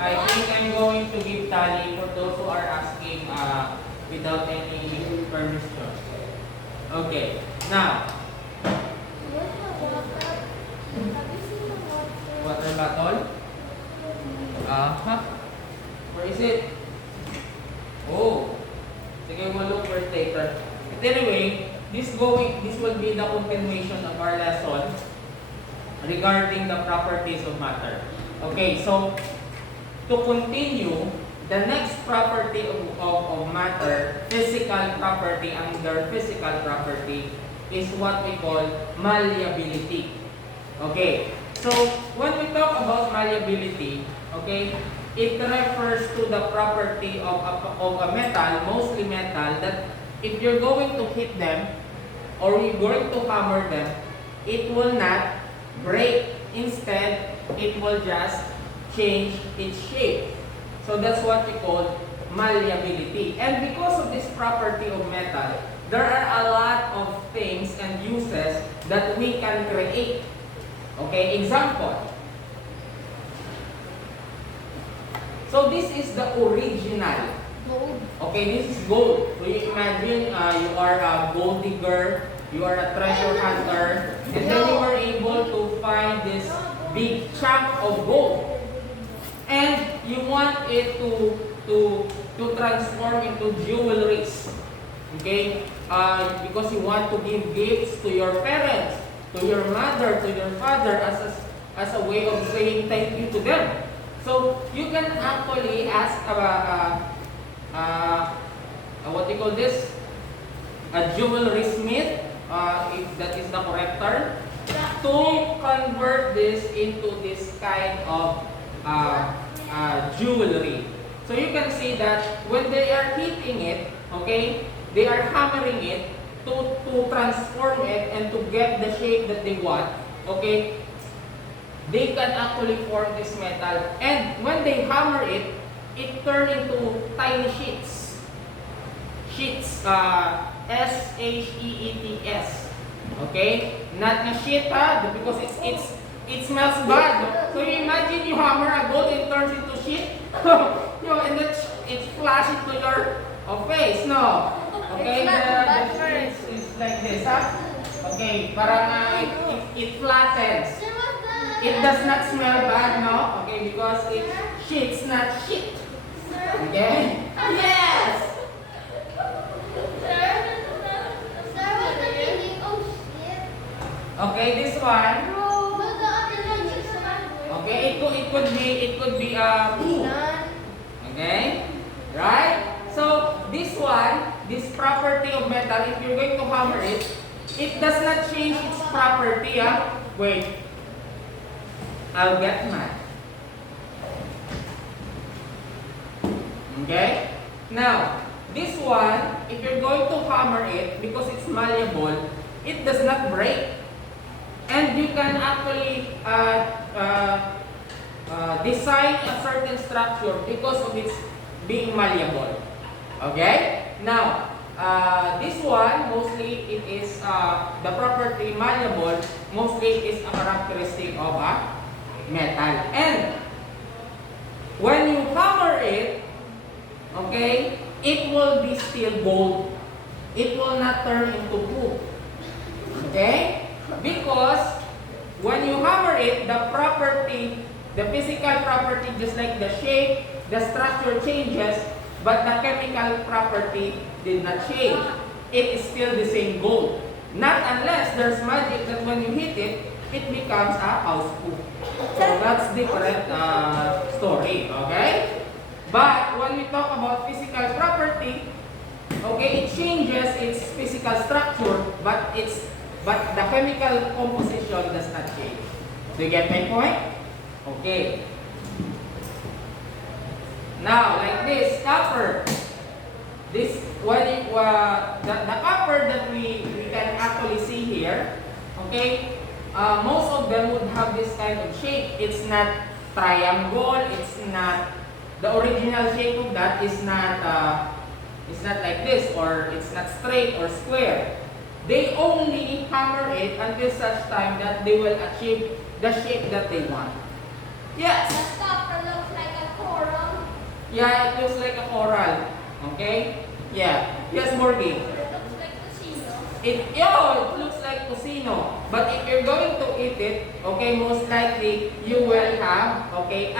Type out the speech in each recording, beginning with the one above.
I think I'm going to give tally for those who are asking without any permission. Okay. Now, Where's the water? Have you seen the water? water bottle. Where is it? Oh. Sige mo look first later. But anyway, this will be the continuation of our lesson regarding the properties of matter. Okay, so to continue, the next property of matter, physical property under physical property, is what we call malleability. Okay, so when we talk about malleability, okay, it refers to the property of a metal, mostly metal, that if you're going to hit them or you're going to hammer them, it will not break. Instead, it will just change its shape. So that's what we call malleability. And because of this property of metal, there are a lot of things and uses that we can create. Okay, example. So this is the original. Gold. Okay, this is gold. So you imagine you are a gold digger, you are a treasure hunter, and then you were able to find this big chunk of gold. And you want it to transform into jewelries. Okay? Because you want to give gifts to your parents, to your mother, to your father as a way of saying thank you to them. So you can actually ask what do you call this? A jewelry smith, if that is the correct term, to convert this into this kind of jewelry. So you can see that when they are hitting it, okay, they are hammering it to transform it and to get the shape that they want, okay, they can actually form this metal. And when they hammer it, it turns into tiny sheets. Sheets, S-H-E-E-T-S. Okay? Not a sheet, because it smells bad. So you imagine you hammer a gold, it turns into sheet. And then it flashes to your face. No. Okay, the sheet is like this, Okay, parang it flattens. It does not smell bad, no? Okay, because it's sheets, not shit. Okay? Yes! Okay, this one. Okay, it could be a poo. Okay? Right? So this one, this property of metal, if you're going to hammer it, it does not change its property. Wait. I'll get mad. Okay? Now, this one, if you're going to hammer it, because it's malleable, it does not break. And you can actually design a certain structure because of its being malleable. Okay? Now, this one, mostly it is the property malleable, mostly it is a characteristic of a metal. And when you hammer it, okay, it will be still gold. It will not turn into poo. Okay? Because when you hammer it, the property, the physical property, just like the shape, the structure changes, but the chemical property did not change. It is still the same gold. Not unless there's magic that when you hit it, it becomes a house poo. So that's different story, okay? But when we talk about physical property, okay, it changes its physical structure, but the chemical composition does not change. Do you get my point? Okay. Now, like this, copper. This when the copper that we can actually see here, okay, most of them would have this kind of shape. It's not triangle. It's not the original shape of that is not like this, or it's not straight or square. They only hammer it until such time that they will achieve the shape that they want. Yes. The copper looks like a corn. Yeah, it looks like a coral. Okay? Yeah. Yes, Morgie. It looks like tocino. But if you're going to eat it, okay, most likely you will have, okay,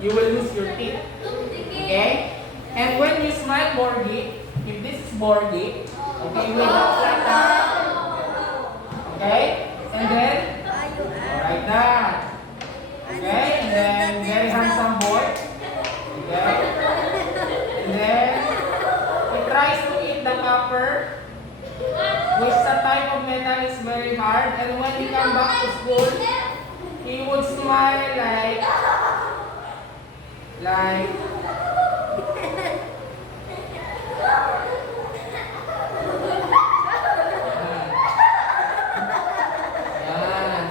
you will lose your teeth. Okay? And when you smile Borgie, if this is Borgie, okay, you will look like that. Okay? And then, like that. Okay? And then, very handsome boy. Okay? And then, he tries to eat the copper, which is a type of metal is very hard. And when he come back to school, he would smile like, yan.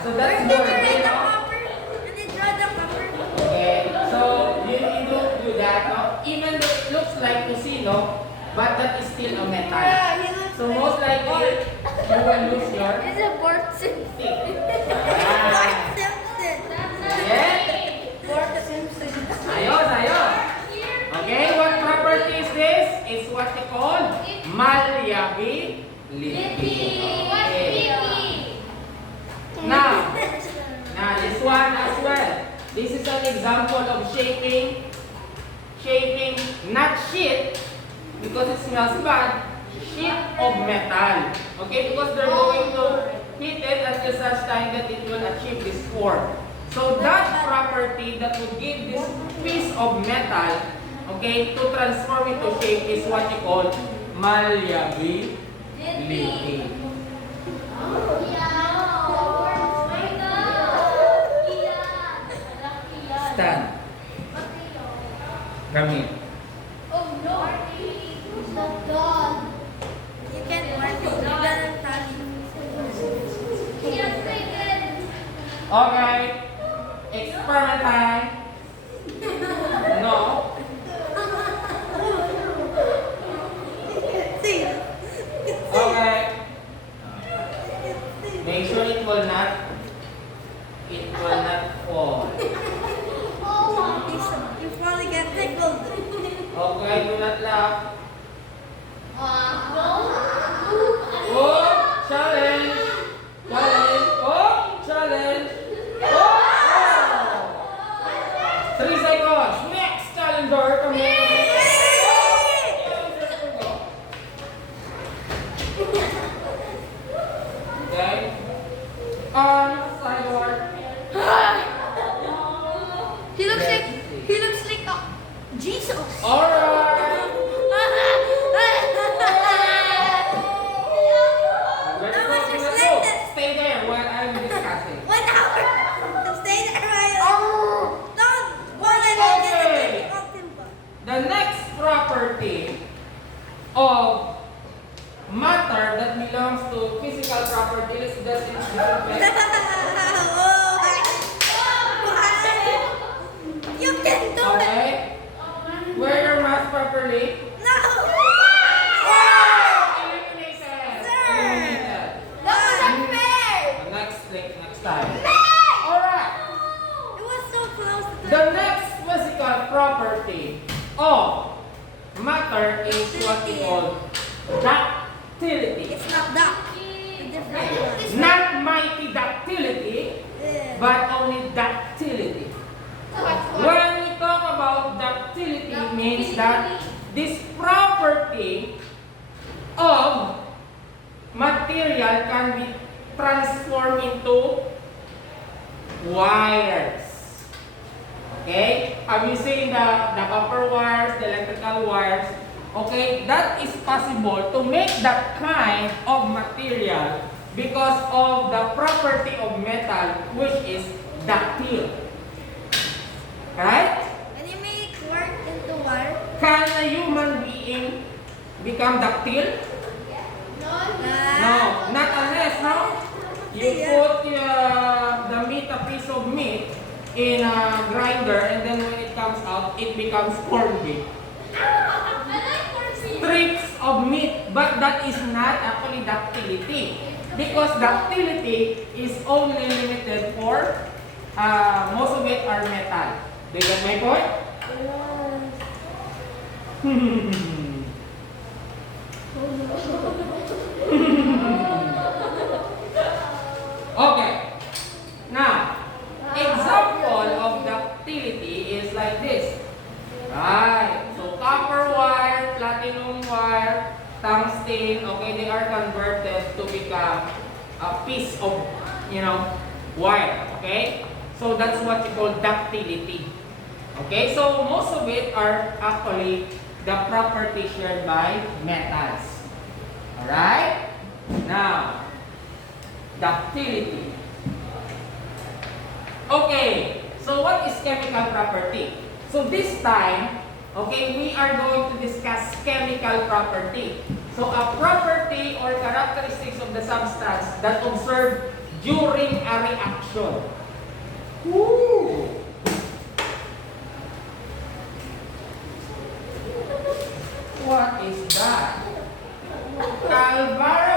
So that's good, you know? Okay, so you need to do that, no? Even though it looks like tocino, but that is still a metal. So most likely, you will lose your It's a Bart Simpson. teeth. Bart Yan. Simpson. Yeah. Bart Simpson. Ayos, ayos. Okay, what property is this? It's what you call malleability. Okay. Now, this one as well. This is an example of shaping not sheet because it smells bad, sheet of metal. Okay, because they're going to heat it until such time that it will achieve this form. So that property that would give this piece of metal, okay, to transform into shape is what you call malleability. Stand. Come here. You can't work it. You gotta tally. Okay. Experiment time. No. See. Okay. Make sure it will not fall. You probably get tickled. Okay, do not laugh. Oh, challenge. Challenge. Oh, challenge. Oh. 3 seconds. Next challenger. Come here. Okay. Sideward. He looks like Jesus. Alright. Let's That go was to just the like book. this. Stay there while I'm discussing. 1 hour. Stay there, Ryan. Oh. Don't. One and Okay. The next property of matter that belongs to physical property is just its different. You can do it. Okay? Wear your mask properly. No. Eliminated. Sir. Eliminated. That was unfair. Next time. Alright. It was so close to The next physical property of matter is what we call ductility. It's not that. It's different. Not mighty ductility, Yeah. but only ductility. When we talk about ductility, means that this property of material can be transformed into wires. Okay? Have you seen the copper wires, the electrical wires? Okay, that is possible to make that kind of material because of the property of metal, which is ductile. Right? When you make work into wire, Can a human being become ductile? No, not unless, no? You put the meat, a piece of meat, in a grinder, and then when it comes out, it becomes corned beef. Strips of meat, but that is not actually ductility. Because ductility is only limited for most of it are metal. Do you get my point? Okay. Now, example of ductility is like this. Right. So copper wire, platinum wire, tungsten, okay, they are converted to become a piece of, wire. Okay? So that's what you call ductility. Okay? So most of it are actually the properties shared by metals. Alright? Now, ductility. Okay, so what is chemical property? So this time, okay, we are going to discuss chemical property. So a property or characteristics of the substance that observed during a reaction. Woo! What is that? Calvary